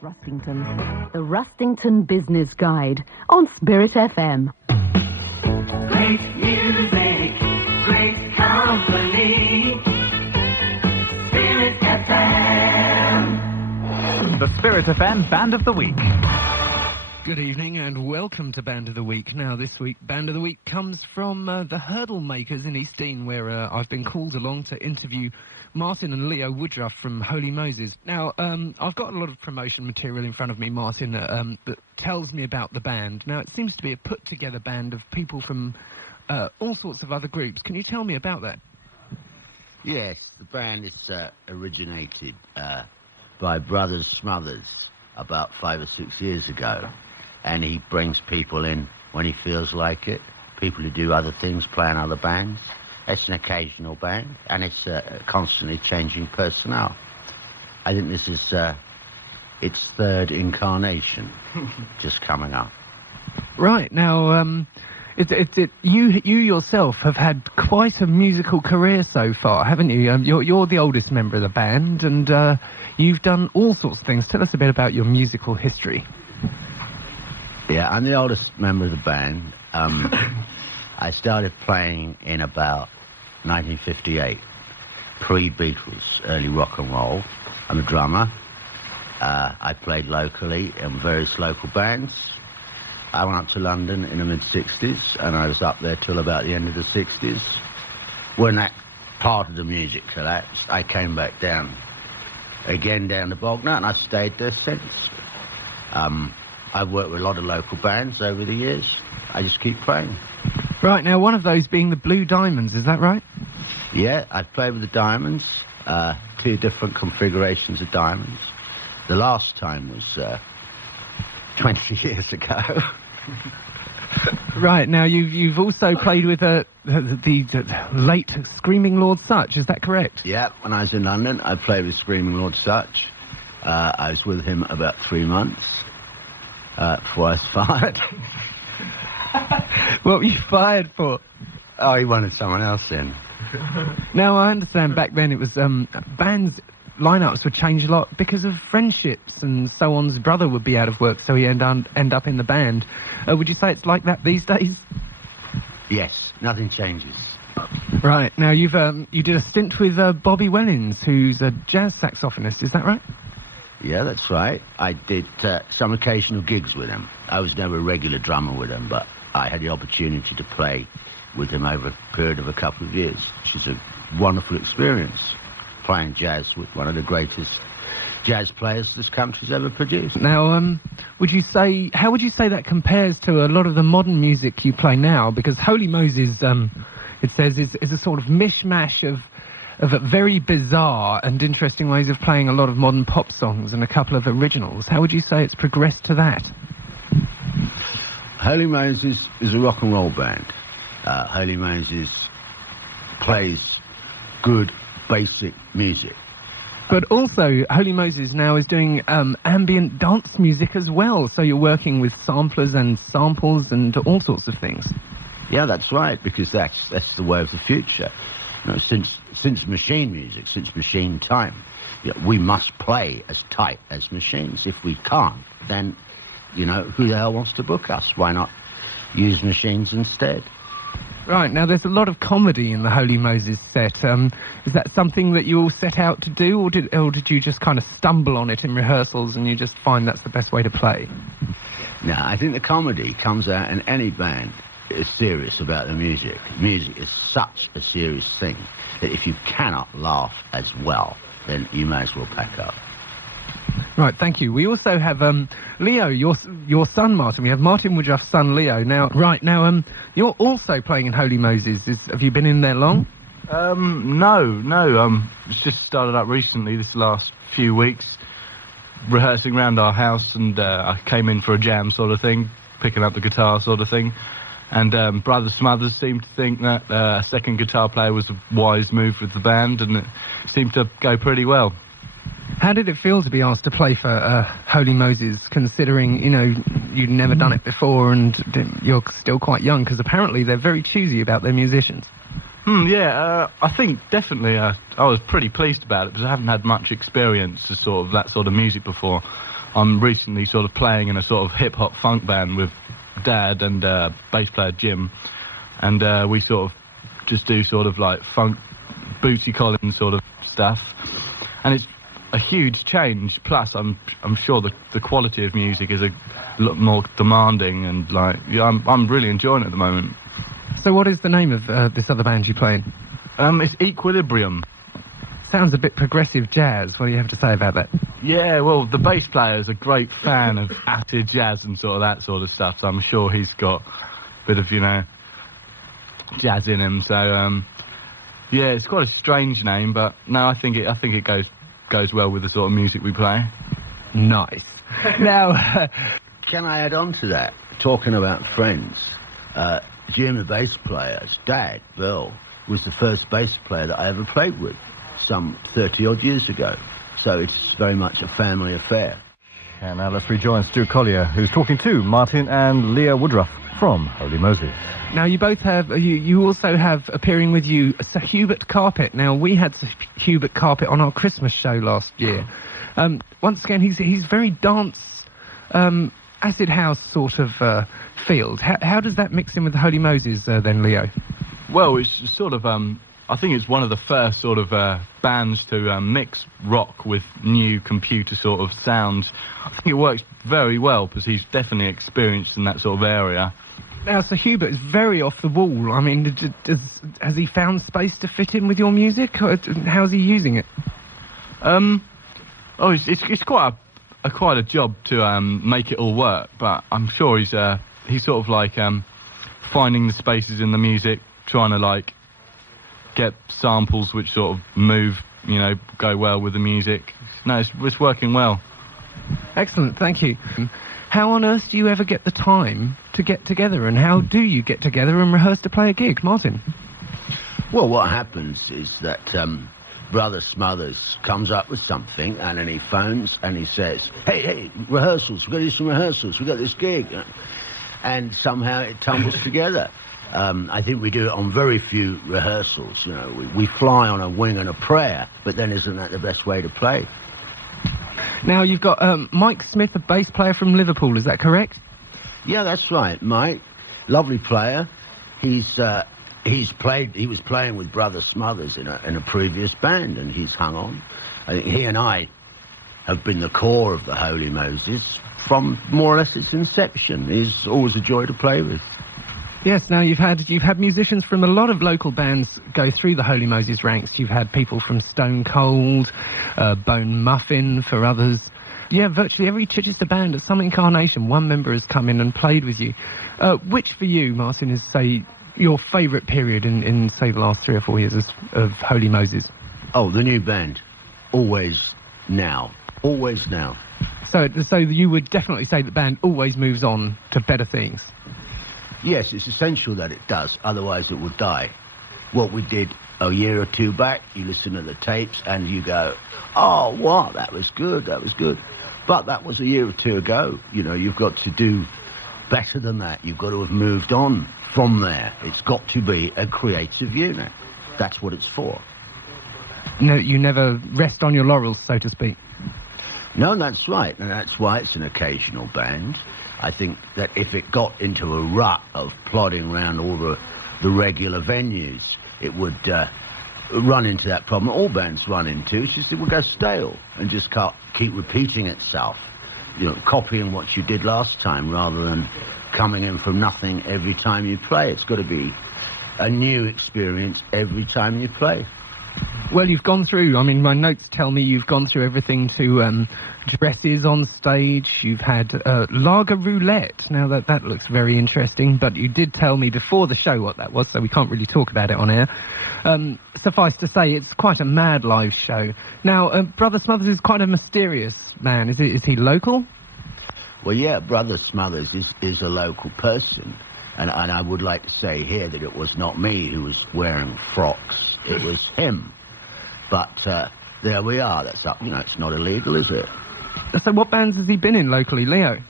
Rustington, the Rustington Business Guide on Spirit FM. Great music, great company. Spirit FM. The Spirit FM Band of the Week. Good evening and welcome to Band of the Week. Now this week, Band of the Week comes from the Hurdle Makers in East Dean, where I've been called along to interview Martin and Leo Woodruff from Holy Moses. Now, I've got a lot of promotion material in front of me, Martin, that tells me about the band. Now, it seems to be a put-together band of people from all sorts of other groups. Can you tell me about that? Yes, the band is originated by Brothers Smothers about 5 or 6 years ago, and he brings people in when he feels like it, people who do other things, play in other bands. It's an occasional band, and it's constantly changing personnel. I think this is its third incarnation, just coming up. Right, now, you yourself have had quite a musical career so far, haven't you? You're the oldest member of the band, and you've done all sorts of things. Tell us a bit about your musical history. Yeah, I'm the oldest member of the band. I started playing in about 1958, pre-Beatles, early rock and roll. I'm a drummer. I played locally in various local bands. I went up to London in the mid-60s, and I was up there till about the end of the 60s. When that part of the music collapsed, I came back down again down to Bognor, and I've stayed there since. I've worked with a lot of local bands over the years. I just keep playing. Right, now one of those being the Blue Diamonds, is that right? Yeah, I've played with the Diamonds, 2 different configurations of Diamonds. The last time was 20 years ago. Right, now you've also played with the late Screaming Lord Sutch, is that correct? Yeah, when I was in London, I played with Screaming Lord Sutch. I was with him about 3 months before I was fired. What were you fired for? Oh, he wanted someone else in. Now, I understand back then it was bands' lineups would change a lot because of friendships and so on. His brother would be out of work, so he end up in the band. Would you say it's like that these days? Yes, nothing changes. Right, now you did a stint with Bobby Wellins, who's a jazz saxophonist, is that right? Yeah, that's right. I did some occasional gigs with him. I was never a regular drummer with him, but I had the opportunity to play with him over a period of a couple of years, which is a wonderful experience, playing jazz with one of the greatest jazz players this country's ever produced. Now, how would you say that compares to a lot of the modern music you play now? Because Holy Moses, it says, is a sort of mishmash of very bizarre and interesting ways of playing a lot of modern pop songs and a couple of originals. How would you say it's progressed to that? Holy Moses is a rock and roll band. Holy Moses plays good, basic music. But also, Holy Moses now is doing ambient dance music as well, so you're working with samplers and samples and all sorts of things. Yeah, that's right, because that's the way of the future. You know, since machine music, since machine time, we must play as tight as machines. If we can't, then, who the hell wants to book us? Why not use machines instead? Right, now there's a lot of comedy in the Holy Moses set. Is that something that you all set out to do, or did you just kind of stumble on it in rehearsals and you just find that's the best way to play? No, I think the comedy comes out in any band is serious about the music. Music is such a serious thing that if you cannot laugh as well, then you may as well pack up. Right, thank you. We also have Leo, your son, Martin. We have Martin Woodruff's son, Leo. Now, you're also playing in Holy Moses. Have you been in there long? No. It's just started up recently, this last few weeks, rehearsing around our house, and I came in for a jam sort of thing, picking up the guitar sort of thing. And Brother Smothers seemed to think that a second guitar player was a wise move with the band, and it seemed to go pretty well. How did it feel to be asked to play for Holy Moses, considering, you'd never done it before and you're still quite young, because apparently they're very choosy about their musicians? I think definitely I was pretty pleased about it, because I haven't had much experience of that sort of music before. I'm recently sort of playing in a sort of hip-hop funk band with Dad and bass player Jim, and we sort of just do sort of like funk, Bootsy Collins sort of stuff, and it's a huge change. Plus, I'm sure the quality of music is a lot more demanding, and like, yeah, I'm really enjoying it at the moment. So what is the name of this other band you play in? It's Equilibrium. Sounds a bit progressive jazz. What do you have to say about that? Yeah, well, the bass player is a great fan of acid jazz and sort of that sort of stuff, so I'm sure he's got a bit of, you know, jazz in him. So, yeah, it's quite a strange name, but no, I think it goes well with the sort of music we play. Nice. Now, Can I add on to that? Talking about friends, Jim, the bass player's dad, Bill, was the first bass player that I ever played with, some 30-odd years ago. So it's very much a family affair. And now let's rejoin Stu Collier, who's talking to Martin and Leo Woodruff from Holy Moses. now you both have, you also have appearing with you Sir Hubert Carpet. Now, we had Sir Hubert Carpet on our Christmas show last year. Once again, he's very dance, acid house sort of field. How does that mix in with the Holy Moses then, Leo? Well, it's sort of, I think it's one of the first sort of bands to mix rock with new computer sort of sounds. I think it works very well because he's definitely experienced in that sort of area. Now, Sir Hubert is very off the wall. I mean, has he found space to fit in with your music? How's he using it? It's quite a job to make it all work, but I'm sure he's sort of like finding the spaces in the music, trying to like get samples which sort of move, you know, go well with the music. No, it's working well. Excellent, thank you. How on earth do you ever get the time to get together, and how do you get together and rehearse to play a gig, Martin? Well, what happens is that Brother Smothers comes up with something, and then he phones and he says, hey, rehearsals, we've got to do some rehearsals, we've got this gig. And somehow it tumbles together. I think we do it on very few rehearsals. You know, we fly on a wing and a prayer, but then isn't that the best way to play? Now, you've got Mike Smith, a bass player from Liverpool, is that correct? Yeah, that's right, Mike. Lovely player. He was playing with Brother Smothers in a previous band, and he's hung on. I think he and I have been the core of the Holy Moses from more or less its inception. He's always a joy to play with. Yes, now you've had musicians from a lot of local bands go through the Holy Moses ranks. You've had people from Stone Cold, Bone Muffin for others. Yeah, virtually every Chichester band at some incarnation, one member has come in and played with you. Which for you, Martin, is, say, your favourite period in, say, the last 3 or 4 years of Holy Moses? Oh, the new band. Always now. Always now. So you would definitely say the band always moves on to better things? Yes, it's essential that it does, otherwise it would die. What we did a year or two back, you listen to the tapes and you go, oh, what, that was good. But that was a year or two ago. You know, you've got to do better than that. You've got to have moved on from there. It's got to be a creative unit. That's what it's for. No, you never rest on your laurels, so to speak. No, that's right, and that's why it's an occasional band. I think that if it got into a rut of plodding around all the regular venues, it would run into that problem all bands run into. It's just it would go stale and just keep repeating itself, you know, copying what you did last time rather than coming in from nothing every time you play. It's got to be a new experience every time you play. Well, you've gone through, I mean, my notes tell me you've gone through everything to dresses on stage. You've had lager roulette. Now, that looks very interesting, but you did tell me before the show what that was, so we can't really talk about it on air. Suffice to say, it's quite a mad live show. Now, Brother Smothers is quite a mysterious man. Is he local? Well, yeah, Brother Smothers is a local person. And I would like to say here that it was not me who was wearing frocks. It was him. But there we are. That's up. You know, it's not illegal, is it? So what bands has he been in locally, Leo?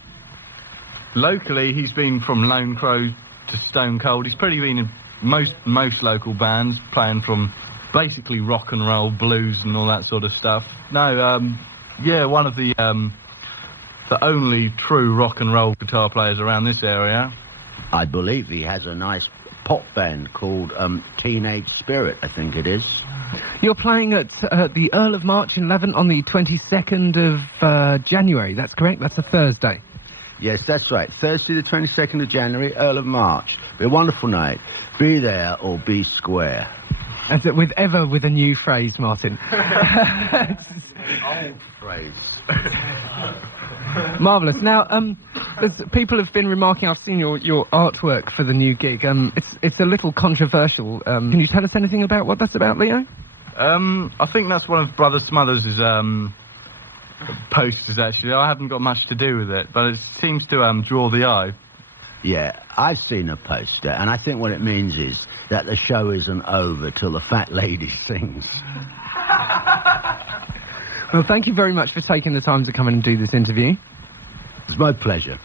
Locally, he's been from Lone Crow to Stone Cold. He's pretty been in most local bands, playing from basically rock and roll, blues and all that sort of stuff. No, yeah, one of the the only true rock and roll guitar players around this area. I believe he has a nice pop band called Teenage Spirit, I think it is. You're playing at the Earl of March in Leven on the 22nd of January, that's correct? That's a Thursday. Yes, that's right. Thursday the 22nd of January, Earl of March. Be a wonderful night. Be there or be square. As it with a new phrase, Martin. Old phrase. Marvellous. Now, people have been remarking, I've seen your artwork for the new gig. It's a little controversial. Can you tell us anything about what that's about, Leo? I think that's one of Brother Smothers' posters, actually. I haven't got much to do with it, but it seems to draw the eye. Yeah, I've seen a poster, and I think what it means is that the show isn't over till the fat lady sings. Well, thank you very much for taking the time to come in and do this interview. It's my pleasure.